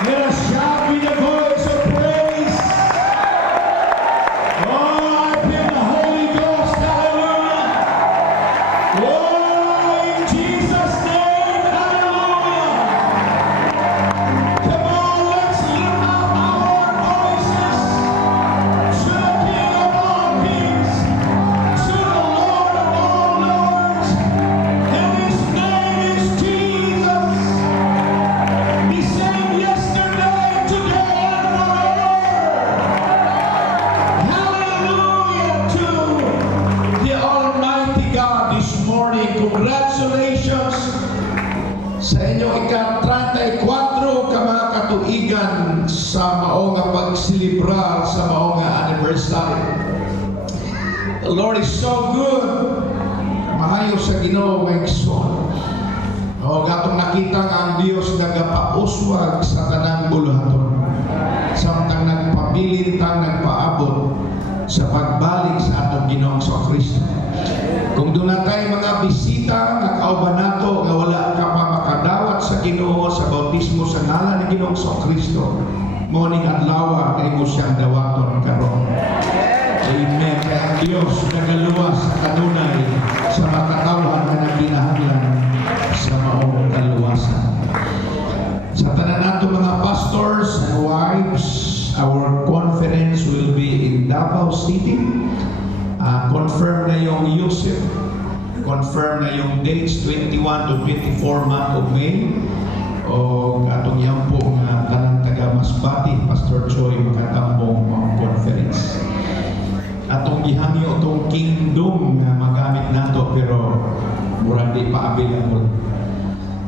Let us shout with a voice of praise. Oh, I feel the Holy Ghost. Hallelujah. Oh, in Jesus' name. Hallelujah. Come on, let's lift up our voices to the King of all kings, to the Lord of all lords. And His name is Jesus. The same yesterday, today, and forever. Hallelujah to the Almighty God this morning. Congratulations sa inyong ika-34 ka mga katuigan sa mao nga pagsilibrar sa mao nga anniversary. The Lord is so good. Mahayo sa Ginoo nga igsoon. O gatong nakita nga ang Dios nagapauswag sa tanang buluhaton. Samtang nagpabilin tang nagpaabot sa pagbalik sa atong Ginoong Kristo. Kung doon na tayo mga bisita nga kauban nato nga wala ka pa makadawat sa Ginoo sa bautismo sa ngalan ni Ginoong Kristo, morning adlaw kay mo siyang dawaton karon. Amen. Kaya ang Dios nagaluwas sa kanunay sa matatawhan nga nagkinahanglan sa maong kaluwasan. Sa tanan nato mga pastors and wives, our conference will be in Davao City. Confirm na yung Yusuf, confirm na yung dates 21 to 24 month of May. O atong yan po nga tanang taga Masbati, Pastor Choi makatambong mga conference. Atong gihangyo itong kingdom nga magamit nato pero murag di pa available.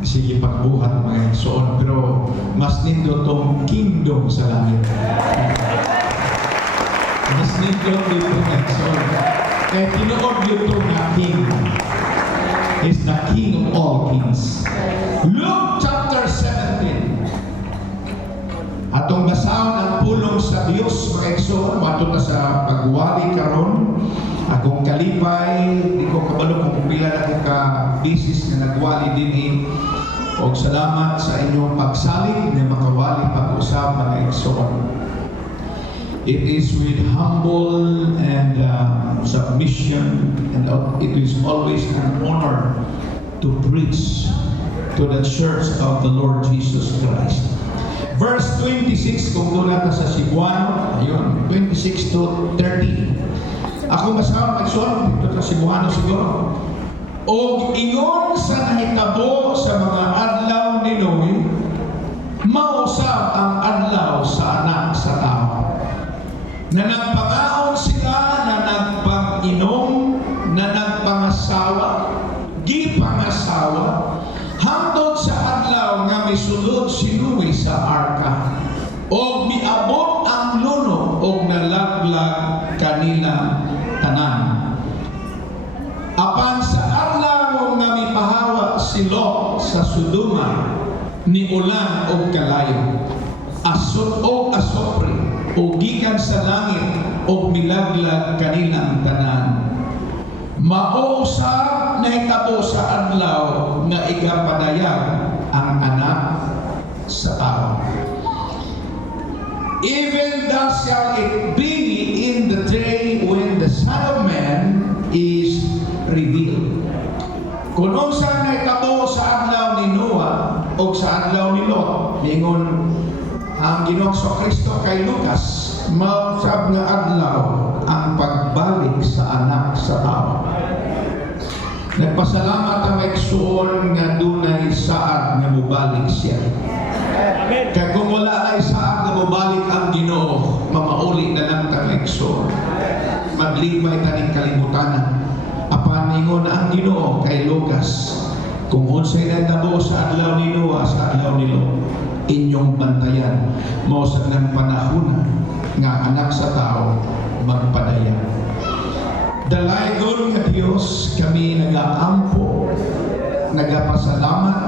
Sige pagbuhat mga igsoon, pero mas nindo tong kingdom sa langit. Mas nindo dito mga igsoon. Kaya tinuod dito nga king is the king of all kings. Luke chapter 17. Atong basahon ang pulong sa Dios mga igsoon, mato ta sa pagwali karon. Akong kalipay, di ko kabalo kung pila na ko ka bisis na nagwali din o salamat sa inyong pagsalig na makawali pag-usap mga igsoon. It is with humble and submission, and it is always an honor to preach to the church of the Lord Jesus Christ. Verse 26, kung doon natin sa Cebuano, ayun, 26 to 30. Ako masama magsuon, dito sa Cebuano siguro. O ingon sa nahitabo sa mga adlaw ni Noe, mausap ang adlaw sa anak sa tao. Na nagpangaon sila, na nagpang-inom, na nagpangasawa, gipangasawa, hangtod sa adlaw nga misulod si Noe sa arka. O miabot ang luno o nalaglag kanila tanan. Apan sa adlaw nga mipahawa si Lot sa Sodoma, ni ulan o kalayo, asot o asopre, o gikan sa langit, o milaglag kanilang tanan. Mausap na hitabo sa adlaw nga igapadayag ang anak sa tao. Even thus shall it be in the day when the Son of Man is revealed. Kung unsa nahitabo sa adlaw ni Noah o sa adlaw ni Lot, ningon ang Ginoong Kristo kay Lucas, mausap nga adlaw ang pagbalik sa anak sa tao. Nagpasalamat ang igsoon nga dunay saad nga mubalik siya. Kaya kung wala ay saad nga mubalik ang Ginoo, mamauli na lang tang igsoon. Maglimay taning kalibutan. Apan ningon ang Ginoo kay Lucas, kung unsay nahitabo sa adlaw ni Noah, sa adlaw ni Lot, inyong bantayan mo sa nang panahon nga anak sa tao magpadaya. Dalaygon nga Dios, kami nagaampo, nagapasalamat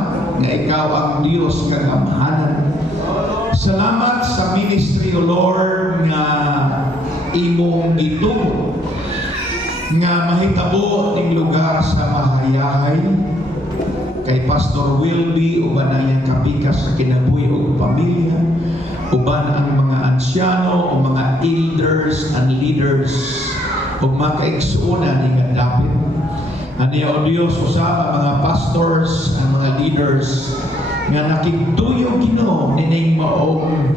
nga ikaw ang Dios kagamhanan. Salamat sa ministry, O Lord, nga imong gitubo nga mahitabo ning lugar sa mahayahay kay Pastor Wilby, uban ang iyang kapikas sa kinabuhi o pamilya, uban ang mga ansyano o mga elders and leaders o mga kaigsuunan nga dapit. Aniya o Diyos, usaba mga pastors ang mga leaders nga nakigtuyo Ginoo nining maong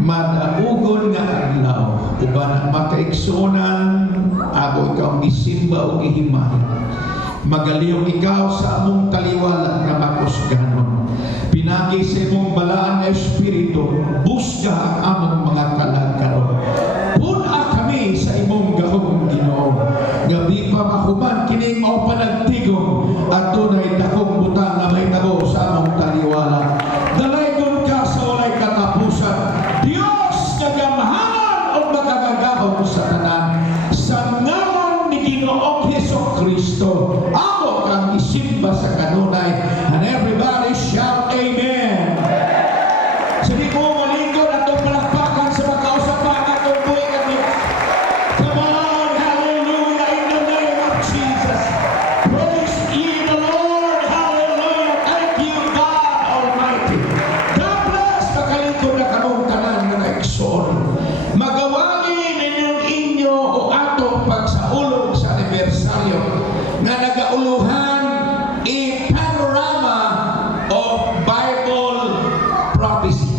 madaugon nga adlaw, uban ang mga kaigsuunan abo ikaw gisimba o gihimay. Magaliyong ikaw sa among taliwala na makusganon. Pinagi sa imong balaan na espiritu, busga ang among mga kalagkaron. Puna kami sa imong gahong Ginoo. Gabi pa mahuman kining mao panagtigom at tunay dakong butang na may tabo sa among taliwala. Dalaygon ka sa walay katapusan. Dios nagamahalan o magagagahon sa tanan. Sa ngalan ni Ginoong Hesukristo, ako kang isimba sa kanunay. And everybody shout Amen. Sabi ko, malingkod at itong palakpakan sa magkausapan at itong buhay kami. Come on, hallelujah, in the name of Jesus. Praise ye the Lord, hallelujah. Thank you, God Almighty. God bless, makalingkod na kamong tanan na naigsoon. Magawangin ninyong inyo o atong pagsaulog sa anibersaryo na nagauluhan a panorama of Bible prophecy.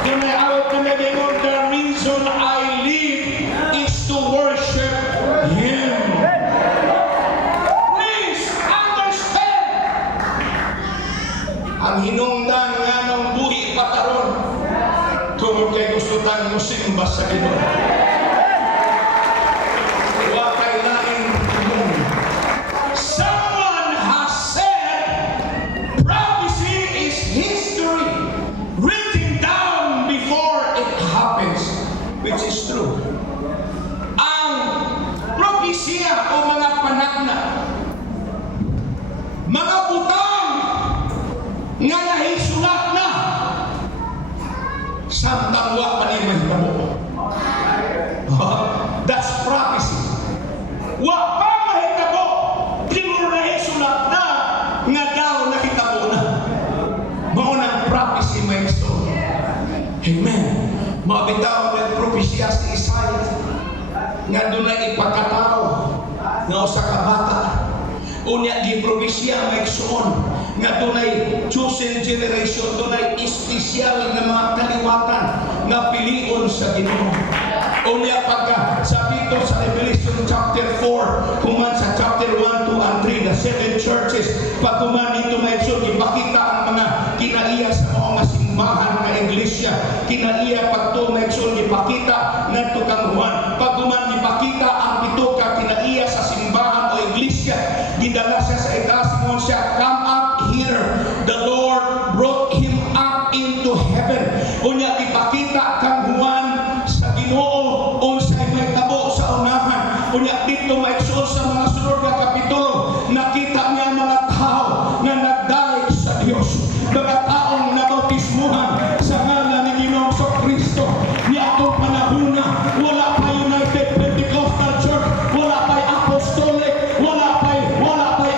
Dunay awit na nag-ingon, the reason I live is to worship Him. Please understand. Ang hinungdan nga ng buhi pataron, tungod kay gusto tang musimba sa Ginoo. Wa kay laing tumong. Someone has said, prophecy is history written down before it happens, which is true. Ang propesya o mga panagna, mga butang nga nahisulat na, samtang wa pa niya mahitabo. That's prophecy. Wa pa mahitabo, siguro nahisulat na nga daw nahitabo na. Maunang prophecy may gusto. Amen. Mabitaw ng propesya si Isaiah nga doon na ipagkatao nga usa ka bata. Unya gipropesya may suon nga dunay chosen generation, dunay espesyal nga mga kaliwatan nga pilion sa Ginoo. Unya pagka sa dito sa Revelation chapter 4, kuman sa chapter 1, 2, and 3, the seven churches, pag kuman dito may ipakita ang mga kinaiya sa mga simbahan nga iglesia, kinaiya pagto may ipakita ngadto kang Juan, pag kuman ipakita ang pito ka kinaiya sa simbahan o iglesia, gidala siya sa itaas mo siya, come up here, the Lord brought him up into heaven. Unya ipakita kang Juan sa Ginoo unsay may tabo sa unahan. Unya dito maigsoon sa mga sunod nga kapitulo, nakita niya mga tao nga nagdayeg sa Dios, mga taong nabautismuhan sa ngalan ni Ginoong Kristo. Niya atong panahuna wala pa United Pentecostal Church, wala pa apostolic, wala pa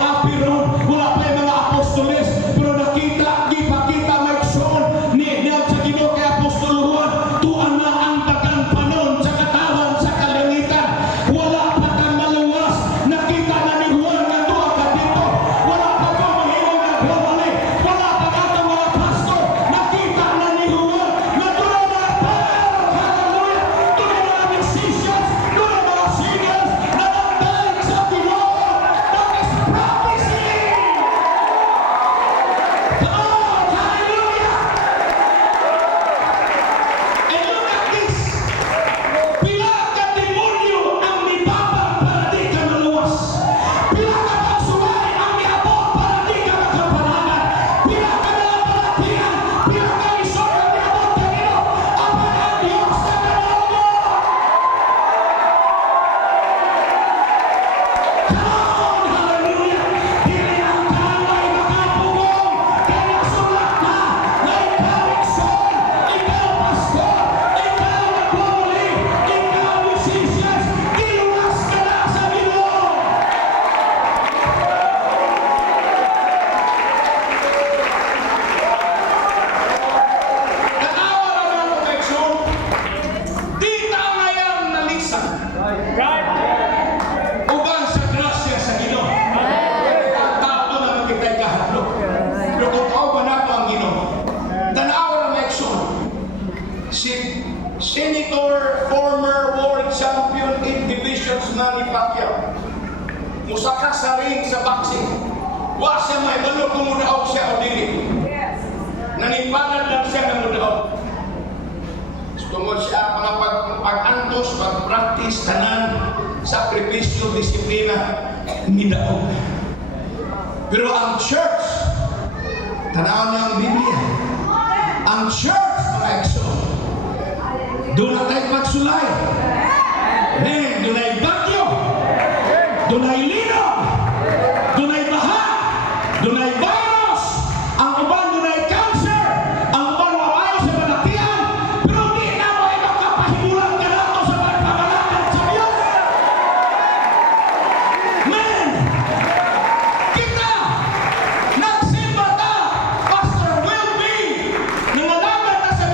apiron, wala pa mga apostoles, pero nakita gipakita maigsoon niya sa Ginoo kay Apostol Juan, tuan na ang dagang panon sa katawan sa kalangitan. Wala pa kang maluwas, nakita na ni Juan nga tuwa ka dito. Wala pa kang mahimong nagwawali, wala pa kang mga pastor, nakita na ni Juan nga tuwa mga power, hallelujah, tuwa mga musicians, tuwa mga singers, na nagdaig sa Ginoo. That is prophecy. Come on, hallelujah. And look at this. Pila ka demonyo ang mibabang para di ka maluwas. Pila ka pagsulay ang miabot para di ka makapanagan. Pila ka nalabalatian, pila ka isok ang miabot kanino. Apan ang Diyos na manalo. Come on, hallelujah. Dili ang kalay makapugong, kaya sulat na ikaw igsoon, ikaw pastor, ikaw nagwawali, ikaw musicians, diluwas ka na sa Ginoo. Tanawa na mga kaigsoon, di ta ngayon nalisan. Uban sa grasya sa Ginoo. Ang tao na magkitay kahadlok. Pero kung tao ba nato ang Ginoo? Tanawa na mga kaigsoon, si Senator, former world champion in divisions Manny Pacquiao, musaka sa ring sa boxing. Wa siya may balo kung mudaog siya o dili. Nanipanad lang siya ng mudaog. Tungod siya mga pag-antos, pag-practice, tanan, sakripisyo, disiplina, nidaog. Pero ang church, tanaw niya ang Biblia, ang church, mga ekso, doon na tayo magsulay. Doon ay bagyo, doon ay linog, doon ay baha, doon ay virus, ang uban doon ay cancer, ang uban mawayo sa balatian, pero di na mo ay makapahimulang ka nato sa pagpapalapit sa Diyos. Man! Kita! Nagsimba ta! Pastor Will be! Nangalaman na sa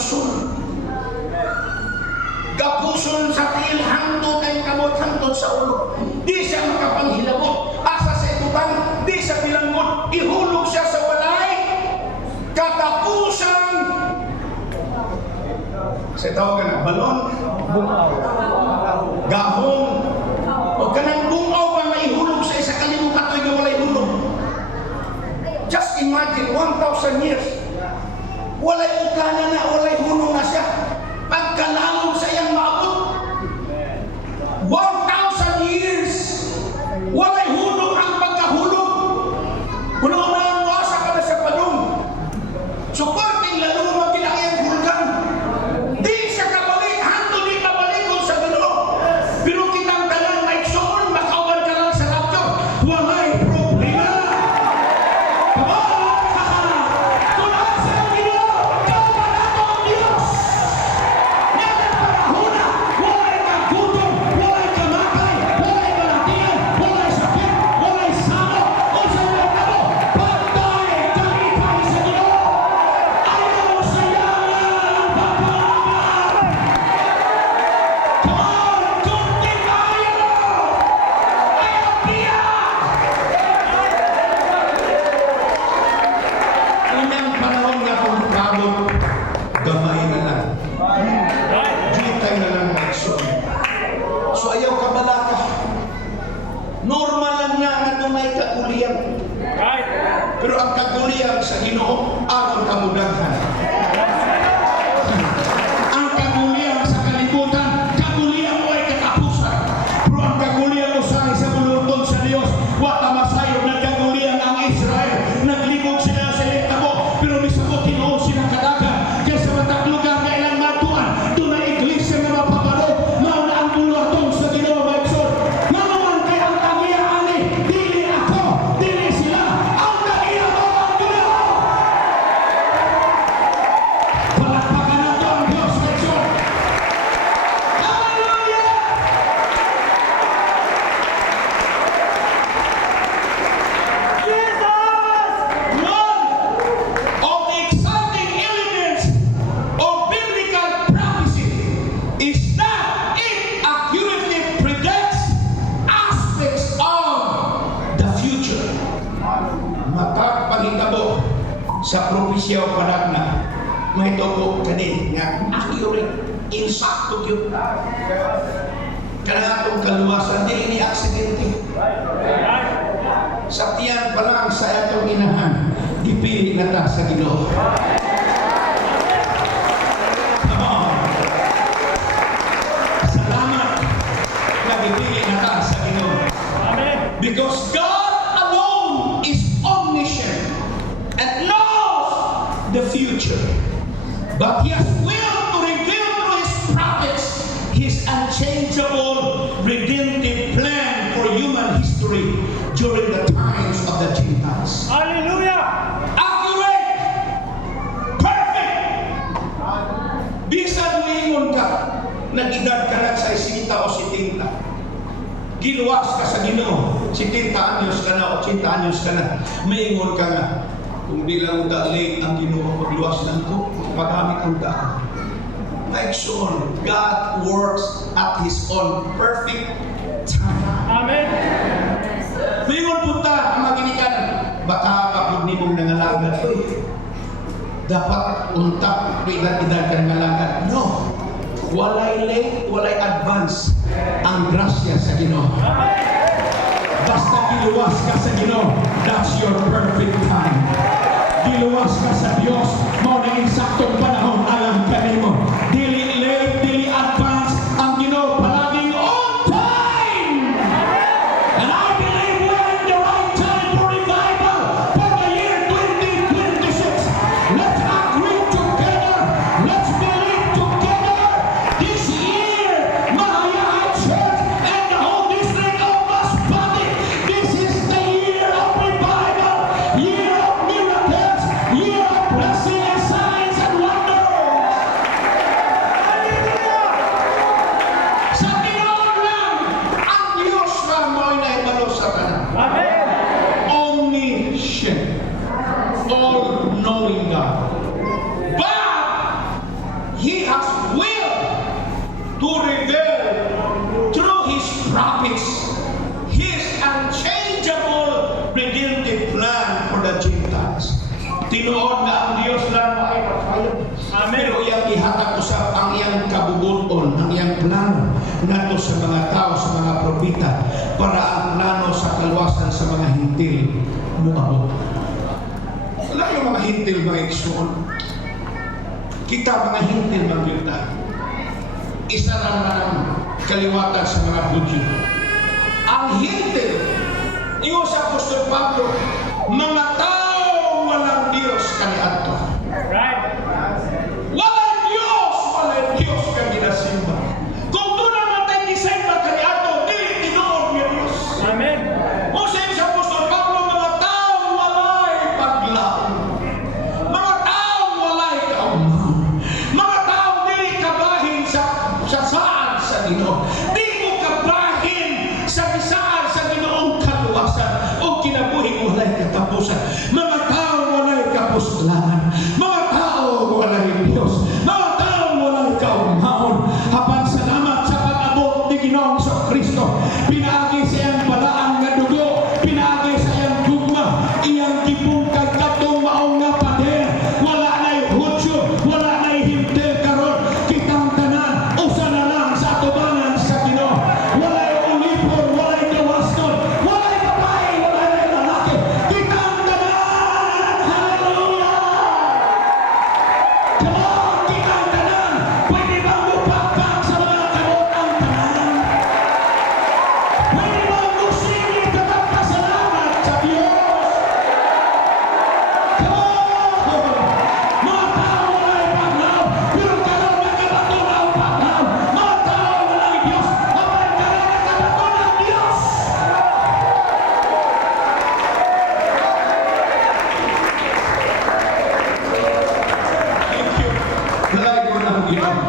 puson. Kapuson sa tiil hangtod ay kamot hangtod sa ulo. Di siya makapanghilabot. Asa sa itutang, di siya bilanggot. Ihulog siya sa walay katapusan. Sa tawag na balon, gahong, o kanang bungaw pa maihulog sa isa kalimutan ay walay hulog. Just imagine 1,000 years. Walay utlana na, walay hulog na siya. Pagkalalong sa iyang maabot 1,000 years, walay hulog ang pagkahulog. Una-unaan mo asa ka na sa palong. Suporting lalo mo pinakayang hulgan. Di siya kabalik, hanto di kabalikon sa Ginoo. Pero kitang tanan may soon, makauban ka lang sa radyo. Walay problema. Come on! Kung asa ang Ginoo, kauban nato ang Diyos. Gamay na lang. Jutay na lang nagsun. So ayaw ka balaka. Normal lang na nga may kaguliyan. Pero ang kaguliyan sa Ginoo, aron kamudaghan. Ang kaguliyan sa kalibutan, kaguliyan mo ay katapusan. Pero ang kaguliyan mo sa bulutong sa Diyos, wata masayo, nagkaguliyan ang Israel. Naglibog sila sa Letabo, pero misamo tinuon sila kadagan. Kaysa matag lugar na ilang matuan, doon na iglesia na mapapalo, mauna ang bulutong sa Ginoo maigsoon. Manuman kay ang tangiyaan ni, dili ako, dili sila, ang tangiya mo ang Ginoo. Palakpakan nato ang Diyos maigsoon. Hallelujah! One of the exciting elements of biblical prophecy is that it accurately predicts aspects of the future. Matapangitabo sa propesya o panagna, may tubo kani nga accurate, insakto yun. Kanang atong kaluwasan, di ni aksidente. Sa tiyan pa lang sa atong inahan, dipili na ta sa Ginoo. Come on. Salamat na dipili na ta sa Ginoo. Because God alone is omniscient and knows the future. But He has willed to reveal through His prophets His unchangeable redemptive plan for human history during the times of the Gentiles. Hallelujah! Accurate! Perfect! Bisan moingon ka, nag-edad ka na sa 60 o 70. Giluwas ka sa Ginoo, 70 anyos ka na, 80 anyos ka na. Maingon ka nga, kung di lang uda late ang Ginoo, pagluwas lang ko, paggamit ang daan. Like so, God works at His own perfect time. Amen! Mingon punta ang maginikan, baka kapag ni mong nangalagad, dapat unta, edad-edad ka nangalagad. No! Walay late, walay advance ang grasya sa Ginoo. Basta giluwas ka sa Ginoo, that's your perfect time. Giluwas ka sa Diyos, mao na insaktong panahon, alam ka nimo. Dili late, dili advance, ang Ginoo palaging on time. And I believe we're in the right time for revival for the year 2026. Let's agree together. Let's believe together. This year, Mahayay Church and the whole district of Masbate, this is the year of revival, year of miracles, year of blessing and signs and wonders. nato sa mga tao, sa mga propita, para ang plano sa kaluwasan sa mga hintil muabot. Wala yung mga hintil mga igsoon. Kita mga hintil mga yuta. Isa lang ang kaliwatan sa mga Hudyo. Ang hintil, iyo sa Apostol Pablo, mga tao walang Diyos kaniadto. Walang Diyos kang ginasimba. Kung doon naman tayo disemba kaniadto, dili tinuod niya Diyos. Amen. O sa Apostol Pablo, mga tao walay paglaon. Mga tao walay kaumahan. Mga tao dili kabahin sa saan sa Ginoo. Di mo kabahin sa bisaan sa Ginoong kaluwasan o kinabuhi walay katapusan. Mga tao walay kapuslangan. Mga tao walay Diyos. Mga tao walay kaumahon. Hapan salamat sa pag-abot ni Ginoong Kristo. Pinaagi sa iyang balaan nga dugo. Pinaagi sa iyang gugma. Iyang gibungkag katong maong nga pader. Wala na'y Hudyo. Wala na'y hintil karon. Kitang tanan. Usa na lang sa atubangan sa Ginoo. Walay ulipon. Walay kawaston. Walay babae. Walay lalaki. Kitang tanan. Hallelujah! Come on! Kitang tanan. Pwede bang mupakpak sa mga kabotang tanan? Pwede bang musingin ka magpasalamat sa Diyos? Come on! Mga tao walay paglaw, pero karon nakabaton ang paglaw. Mga tao walay Diyos, kapag karon nakabaton ang Diyos. Thank you. Lalay ko na ang Ginoo.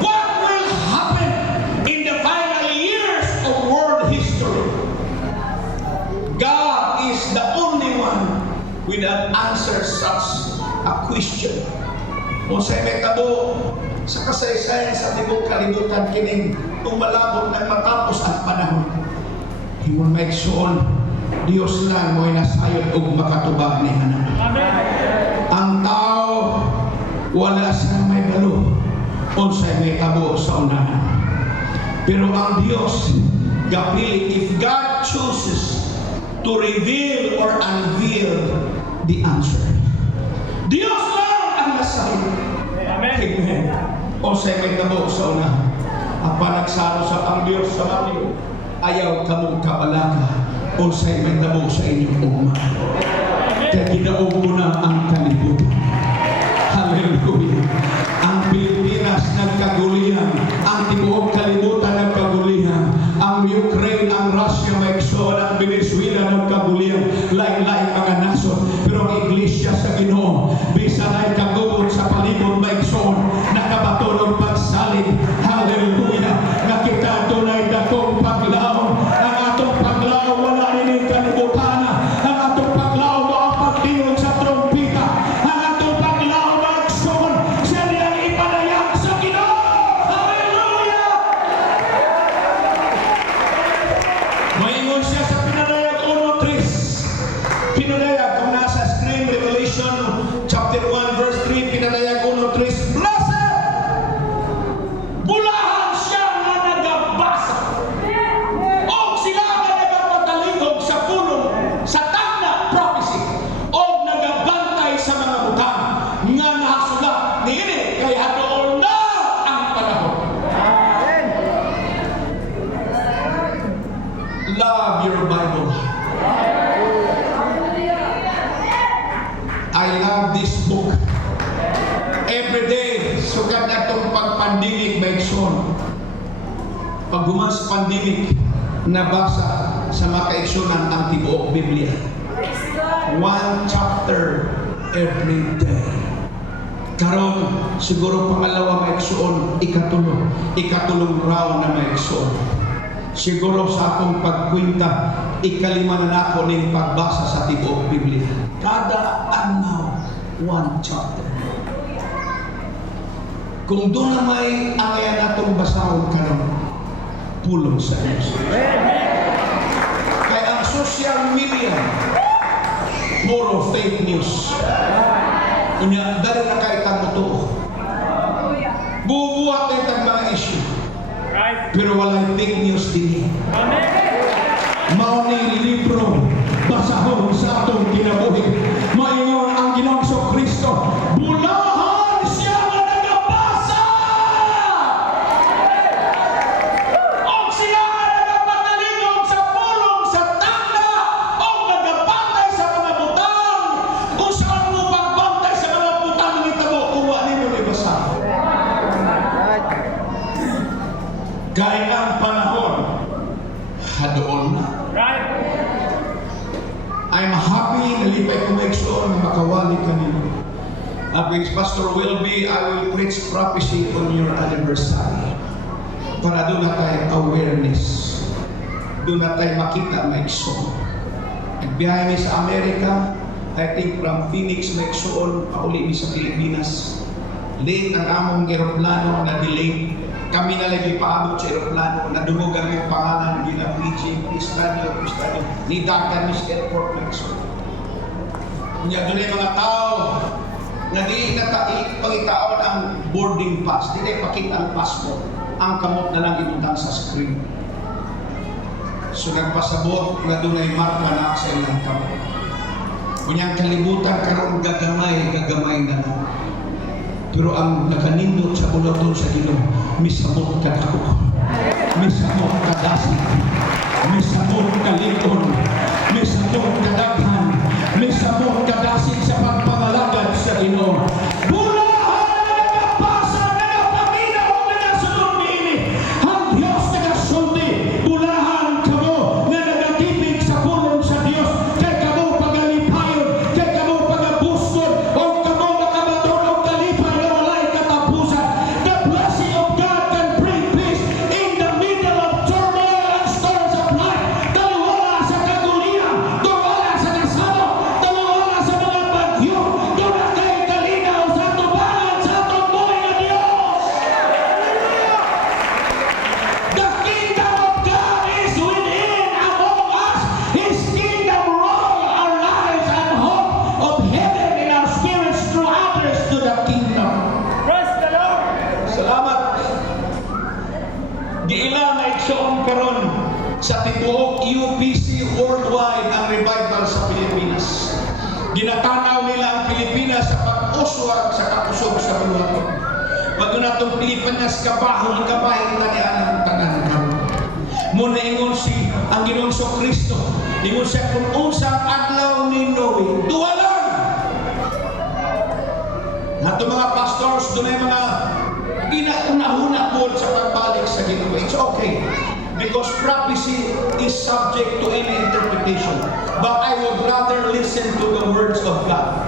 What will happen in the final years of world history? God is the only one with an answer such a question. Kung sa metabo, sa kasaysayan sa tibok kalibutan kining umalabot ng matapos ang panahon. Himon maigsoon, Dios lang mo'y nasayod og makatubag ni Hanan. Ang tao wala siyang may balo unsay may tabo sa unahan. Pero ang Dios gapili, if God chooses to reveal or unveil the answer. Dios lang ang nasayod. Amen. Unsay may tabo sa unahan. Apan nagsaro sa ang Dios sa Mateo, ayaw kamong kabalaka unsay may tabo sa inyong ugma. Kaya ginaog ko na ang kalibutan. Hallelujah. Ang Pilipinas nagkagulihan. Ang tibuok kalibutan nagkagulihan. Ang Ukraine, ang Russia, maigsoon, ang Venezuela nagkagulihan. Lain-lain mga nasod. Pero ang Iglesia sa Ginoo, bisan ay kagubot sa palibot maigsoon, nakabato ng pagsalig. Hallelujah. Nakita tunay dakong paglaon. Ang atong paglaon wala rin kalibutan. Ang atong paglaon mga pagdiyon sa trompita. Ang atong paglaon maigsoon, siya niyang ipanayag sa Ginoo. Hallelujah! Maingon siya sa pinanayag 1:3. Pinanayag kung nasa screen, Revelation chapter 1 verse 3, pinanayag 1:3. Blessed! Bulahan siya nga nagabasa. O sila nga nagapataligog sa pulong sa tagna prophecy. O nagabantay sa mga butang nga nahasulat niini kay hatuon na ang panahon. Love your Bible. I love this book. Every day, sukat na itong pagpandemic may son. Pag gumas pandemic, nabasa sa makaigsunan ang tibuok Biblia. One chapter every day. Karon siguro pangalawa maigsuon, ikatulong raw na maigsuon. Siguro sa akong pagkwinta, ikalima na nako ning pagbasa sa tibuok Biblia. Kada adlaw, one chapter. Kung doon na may angayan natong basahon karon, pulong sa Diyos. Kaya ang social media, puro fake news. Dali na kahit ang totoo. Bubuhat na itang mga issue. Right. Pero walay fake news din. Amen. Mao ni libro basahon sa atong kinabuhi. Maingon ang Ginoong Kristo, bulahan siya nga nagabasa. O siya nga nagapatalingon sa pulong sa tanda o nagabantay sa mga butang. Kung saan mo pagbantay sa mga butang ng itabo, kung wala mo ibasa. Gaya ang panahon, hadoon na. Right. I'm happy na lipay ko maigsoon na makawali kanino. Brings Pastor Wilby, I will preach prophecy on your anniversary. Para doon na tayo awareness. Doon na tayo makita maigsoon. Nagbiyahe ni sa Amerika, I think from Phoenix maigsoon, pauli ni sa Pilipinas. Late ang among aeroplano na delayed. Kami na lagi paabot sa aeroplano, nadungog ang yung pangalan, gina PG, Pistadio, ni Dr. Miss Airport Maxwell. Kanya doon ay mga tao na di pangitaon ang boarding pass, di na ipakita ang passport, ang kamot na lang inutang sa screen. So nagpasabot na doon ay marka na sa ilang kamot. Kunyang kalibutan karon gagamay na lang. Pero ang nakanindot sa bulaton sa Ginoo, misamot ka dako, misamot ka dasig, misamot ka likon, misamot ka daghan, misamot ka dasig sa pagpangalagad sa Ginoo. Bulahan na nagapasa, nagapamina o nagasunod niini, ang Diyos nagasulti. Bulahan kamo na nagatipig sa pulong sa Diyos, kay kamo pagalipayon, kay kamo pagabuston, o kamo nakabaton o kalipay na walay katapusan. The blessing of God can bring peace in the middle of turmoil and storms of life. Taliwala sa kagulian, taliwala sa nasalo, taliwala sa mga bagyo, doon kay kalinaw sa tubangan sa atong buhay na Diyos. The kingdom of God is within among us. His kingdom rule our lives and hope of heaven in our spirits through others to the kingdom. Praise the Lord. Salamat. Giila na igsoon karon sa tibuok UPC worldwide ang revival sa Pilipinas. Ginatanaw nila ang Pilipinas sa pag-uswag sa kakusog sa buluhaton. Pag natong Pilipinas kabahon kabahin na niya ang tanan karon. Muna ingon si ang Ginoong Kristo, ingon siya kung unsang adlaw ni Noe, duha lang. Nato mga pastors, doon ay mga ginaunahuna po sa pagbalik sa Ginoo. It's okay. Because prophecy is subject to any interpretation. But I would rather listen to the words of God.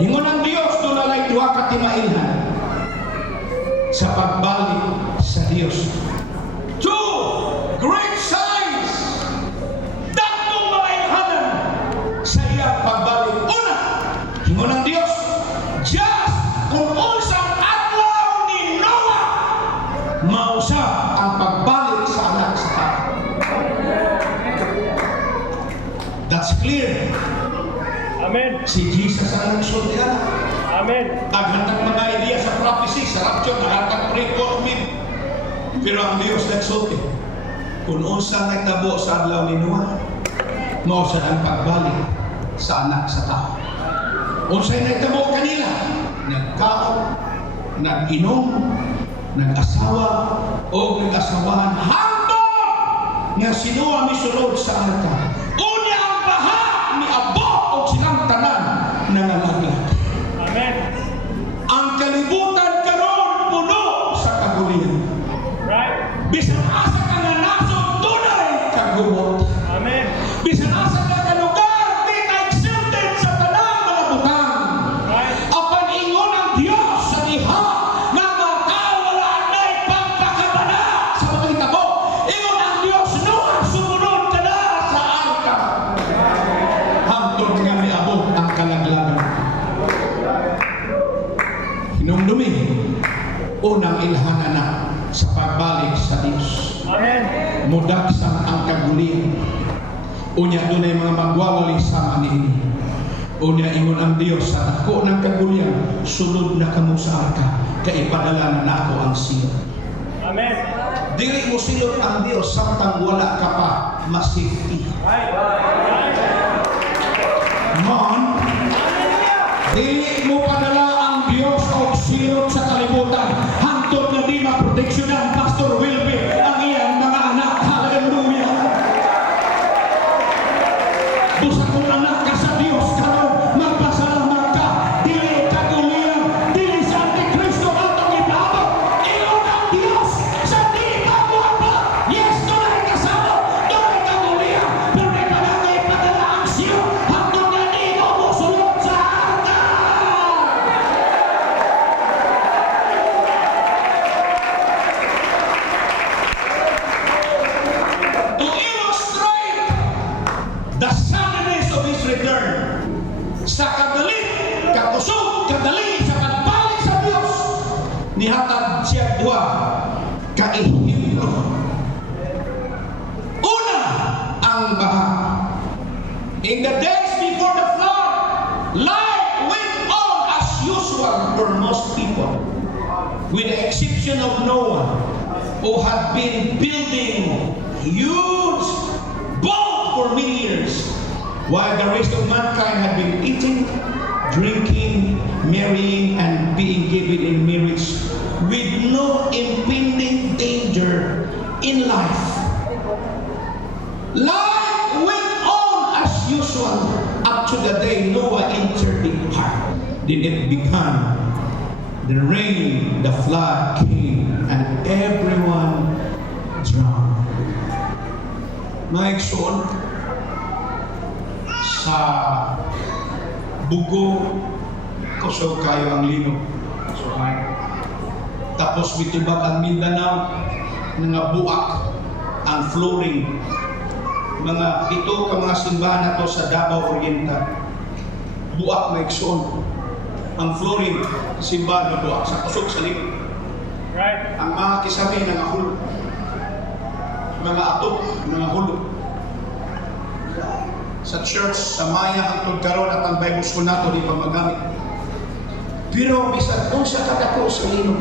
Ingon ang Diyos, doon alay duha ka timailhan sa pagbalik sa Diyos. Two great signs. Tatlong mga ilhanan sa iyang pagbalik. Una, ingon ang Diyos, just kung unsang adlaw ni Noah, mausa ang pagbalik sa anak sa tao. That's clear. Amen. Si Jesus ang nagsulti anak. Amen. Naghatag mga idea sa prophecy, sa rapture, naghatag record me. Pero ang Diyos nagsulti. Kung unsang nagtabo sa adlaw ni Noah, mausa ang pagbalik sa anak sa tao. Unsay nagtabo kanila, nagkaon, nag-inom, nag-asawa, o nag-asawahan, hangtod nga si Noah misulod sa arka. Unya ang baha ni abot o silang tanan nangalaglag. Amen. Ang kalibutan karon puno sa kagulian. Right. Bisan asa ka nga nasod, tunay kagumot. Amen. Bisan asa ka nga lugar, di ka exempted sa tanang mga butang. Right. Apan ingon ang Diyos sa diha nga mga tao wala na'y pagkakabana sa mga hitabo. Ingon ang Diyos, Noah, sumunod ka na sa arka. Hangtod nga miabot ang kalaglagan. Hinumdumi, unang ilhanan na sa pagbalik sa Diyos. Amen. Mudagsan ang kagulian. Unya doon ay mga magwawali sama niini. Unya ingon ang Diyos sa dako ng kagulian, sulod na kamo sa arka, kay ipadala na nako ang siya. Amen. Dili mo silot ang Dios samtang wala ka pa masafety. Right. Right. Man, dili mo padala ang Dios og silot sa kalibutan. Hantod na di maproteksyonan Pastor Wilby ang iyang mga anak. Hallelujah. Busa kong anak ka sa Dios karon, magpasalamat ka. Dili ka tuliang, dili sa Antikristo atong ipaabot. Ingon ang Dios sa di ka muapa. Yes, tunay ka salo, tunay ka tuliang, pero di ka lang ipadala ang siyo. Hantod na di mo musulot sa altar. To illustrate the suddenness of His return, sa kadalit, kakusog, kadali sa pagbalik sa Diyos, nihatag siya duha ka ehemplo. Una, ang baha. In the days before the flood, life went on as usual for most people, with the exception of Noah, who had been building huge boat for many years, while the rest of mankind had been eating, drinking, marrying, and being given in marriage with no impending danger in life. Life went on as usual up to the day Noah entered the ark. Then it began. The rain, the flood came, and everyone drowned. Naigsoon sa bugo, kusog kayo ang linog. Tapos mitubag ang Mindanao, mga buak ang flooring. Ito ka mga simbahan na to sa Davao Oriental. Buak naigsoon. Ang flooring, simbahan na buak sa kusog sa linog. Right. Ang mga kisame ng hulog. Mga atok, mga hulog. Sa church, sa maya hangtod karon at ang Bible school nato di pa magamit. Pero bisan unsa ka dako sa linog,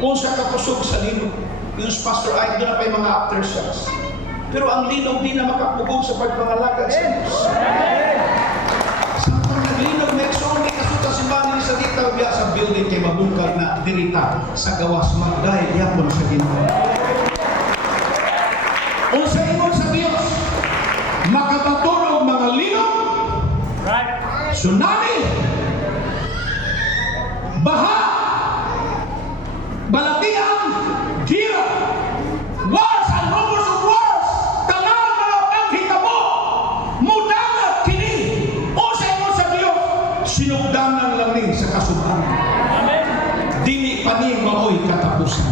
unsa ka kusog sa linog, yung Pastor ay doon na pa yung mga aftershocks. Pero ang linog di na makapugong sa pagpangalagad sa Diyos. Samtang naglinog, next only kasuta simbahan ni sa dita biya sa building kay mabungkag na dirita sa gawas magday yapon sa Ginoo. Unsa ingon sa Dios? Makapatulog mga linog, Right. tsunami, baha, balatian, gira, wars and rumors of wars, tanan mga panghitabo, mudangat kini, o sa ingon sa Dios, sinugdanan lang ni sa kasubahan. Amen. Dili pa ni maoy katapusan.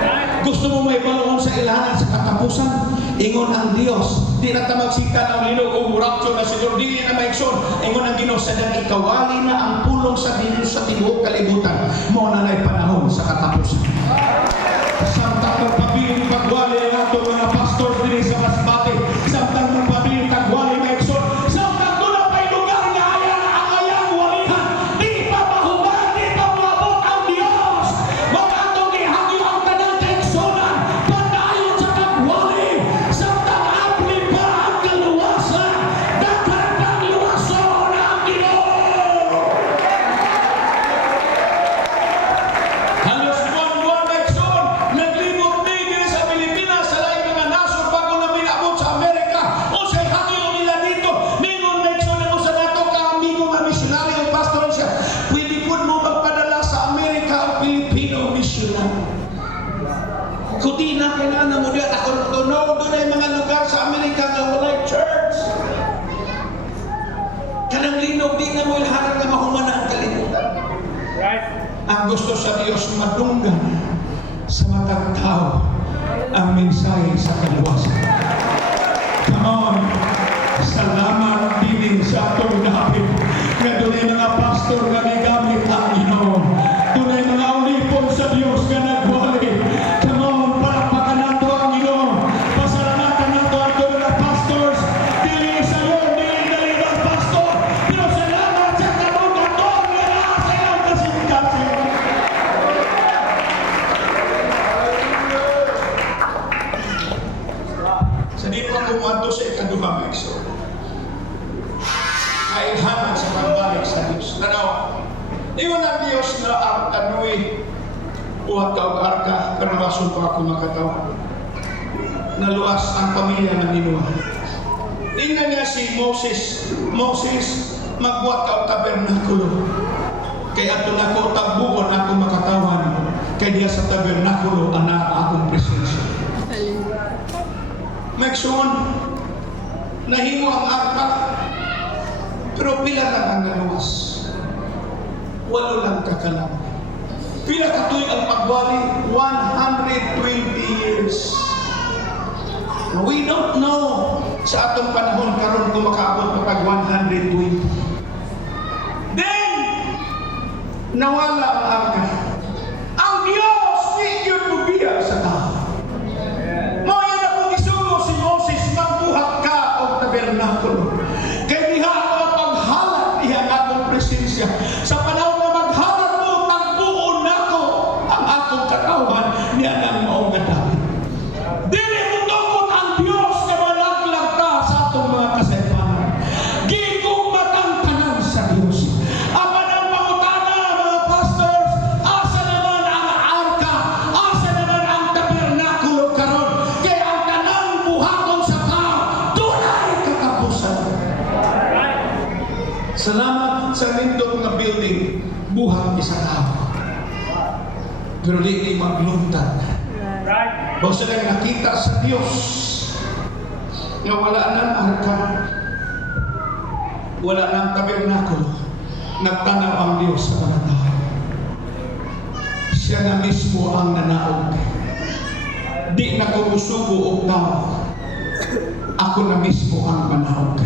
Right. Gusto mo may balon sa ilahan sa katapusan? Ingon ang Dios, di na ta magsika ng linog o rapture na siguro, di na maigsoon. Ingon ang Ginoo, sadang ikawali na ang pulong sa Dios sa tibuok kalibutan. Mo na na'y panahon sa katapusan. Samtang magpabiling pagwali ang atong mga pastors din sa Masbate, samtang magpabiling tagwali maigsoon, samtang doon na pa'y lugar nga ang ayang walihan, di pa mahuman, di pa maabot ang Dios. Wag atong ihangyo ang tanang kaigsunan, padayon sa tagwali, samtang apli pa ang kaluwasan, dapat ang luwason ang Ginoo. Halos buwan-buwan maigsoon, naglibot din sa Pilipinas, sa laing mga nasod bago namin abot sa Amerika. O sa'y hangyo nila dito, mingon maigsoon na sa nato ka amigo nga misyonaryo o pastor siya. Pwede po mo magpadala sa Amerika o Pilipino misyonaryo. Kuti na kailangan mo diyan ako tunog doon ay mga lugar sa Amerika nga walay church. Kanang linog di nga mo ilhanag na mahumana ang kalibutan. Right. Ang gusto sa Diyos madunggan sa matang tao ang mensahe sa kaluwasan. Come on! Salamat din sa atong David na doon ay mga pastor na nagamit ang Ginoo. Doon ay mga ulipon sa Diyos na nagwali. Come on! Palakpakan nato ang Ginoo. Pasalamatan nato ang ating mga pastors. Dili sa iyo, dili na ibang pastor. Pero salamat sa kalugan doon na sa iyong kasing-kasing. buhat ka og arka, pero rason pa ako makatawa. Naluwas ang pamilya ng Ninuha. Tingnan niya si Moses. Moses, magbuhat ka og tabernakulo. Kaya ato na ko tagbuon ako makatawan. Kaya diya sa tabernakulo anak akong presensya. Magsuon, nahimo ang arka, pero pila lang ang naluwas. Walo lang kakalang. Pila katuig ang pagwali? 120 years. We don't know sa atong panahon karon kung makaabot pa pag 120. Then, nawala ang arka. Ang Diyos, di yun bubiyag sa tao. Mo yan akong isugo si Moses, magbuhat ka o tabernakulo. Kaya diha ako ang paghalat, diha ang akong presensya. Sa panahon na maghalat mo, tagbuon nako ang akong katawan, niya nang maong gadapit. Dili mo tungkol ang Diyos na malaglag ka sa atong mga kasaypanan. Gigugmat ang tanan sa Diyos. Apan ang pangutana, mga pastors, asa naman ang arka, asa naman ang tabernakulo karon. Kaya ang tanang buhaton sa tao, tunay katapusan. Salamat sa nindot na building, buhat isa tao. Pero di magluntad. Right. Bago sila nakita sa Diyos na wala nang arka, wala nang tabernakulo, nagtanaw ang Diyos sa mga tao. Siya na mismo ang nanaog. Di na kumusugo o tao. Ako na mismo ang manaog.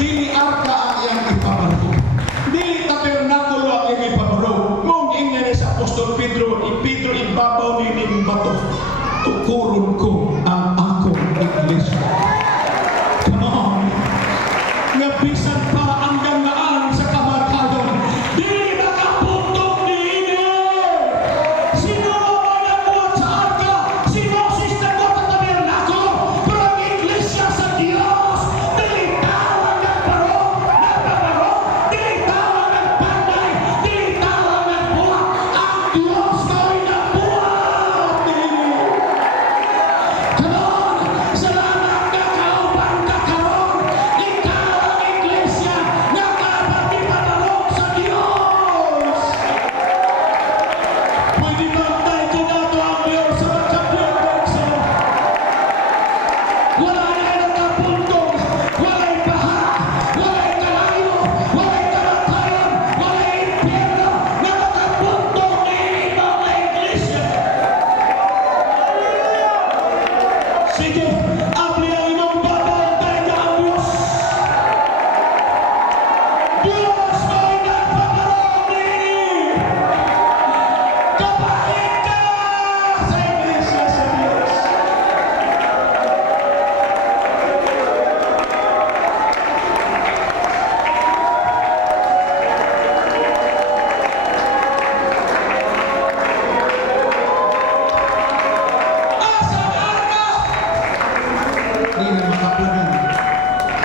Di arka ang iyang ipabaro. Di tabernakulo ang iyang ipabaro. Mong ingnan sa Apostol Pedro, ibabaw ni ning bato. Tukuron ko ang akong iglesia. Come on. Nabisan pa ang ganaan sa kamarkadon. Di nakapuntong ni ini. Sino ang nagbuhat sa arka? Si Moses nagbuhat ang tabernakulo. Pero ang iglesia sa Diyos, dilitawang nagbarong, dilitawang nagpanday, dilitawang nagbuhat. Ang Diyos ko'y nagbuhat nini. Come on! Salamat ka kauban ka karon. Ikaw ang iglesia na kapatipanarong sa Diyos. Pwede bantay ko na ito ang Diyos sa magkapiyang bansa. Wala na nakapuntong, wala'y baha, wala'y kalayo, wala'y kamatayan, wala'y impyerno na nakapuntong ni ibang na iglesia. Sige, abli ang imong babantay na ang Diyos. Diyos ko'y nagpaparong nini. Kapahit ka sa iglesia sa Diyos. Asang arka? Di na makaplagan.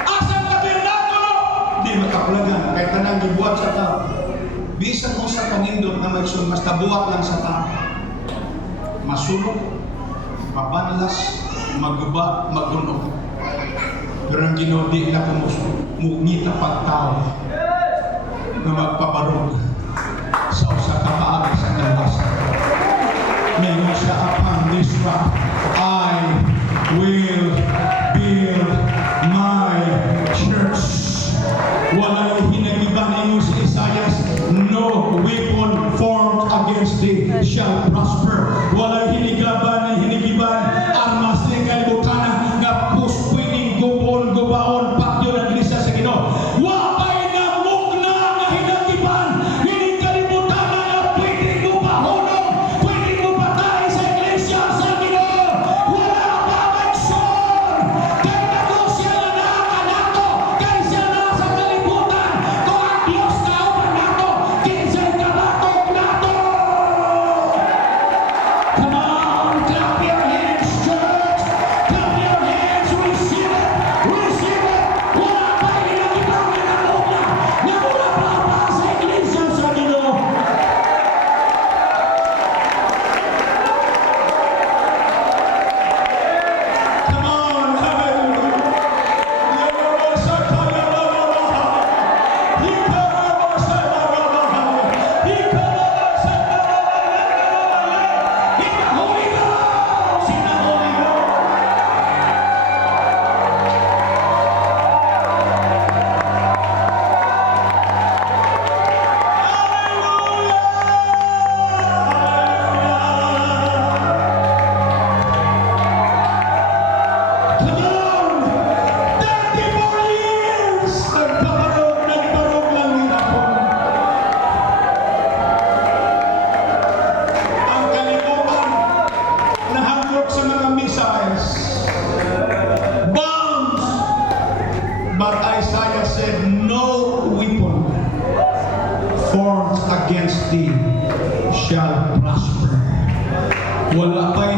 Asang tabernakulo? Di makaplagan. Kaya tanang gibuhat sa tao. Bisan mo sa panindot na magsun, basta buhat lang sa tao. Masulog, pabanlas, maguba, magunog. Pero ang Ginoo di na kumungita pagtao na magpabarog sa usa ka paagi sa kalawasan. Ngayon siya upon this rock, I will build my church. Walay hinagiban inyo si Isaias, no weapon formed against thee shall prosper. Walay hinigiban, armas ni kalibutan na pwedeng gubaon, patyo ng iglesia sa Ginoo. Wapay na mugna na hinagiban, hindi kalibutan na pwedeng gubahonon, pwedeng gupatay sa iglesia sa Ginoo. Wala pa magsun, kay nato siya na nakanato, kay siya na sa kalibutan, kung ang Diyos na upan nato, kinsay kabatok nato. Come on, clap your hands. thee shall prosper. Wala pa'y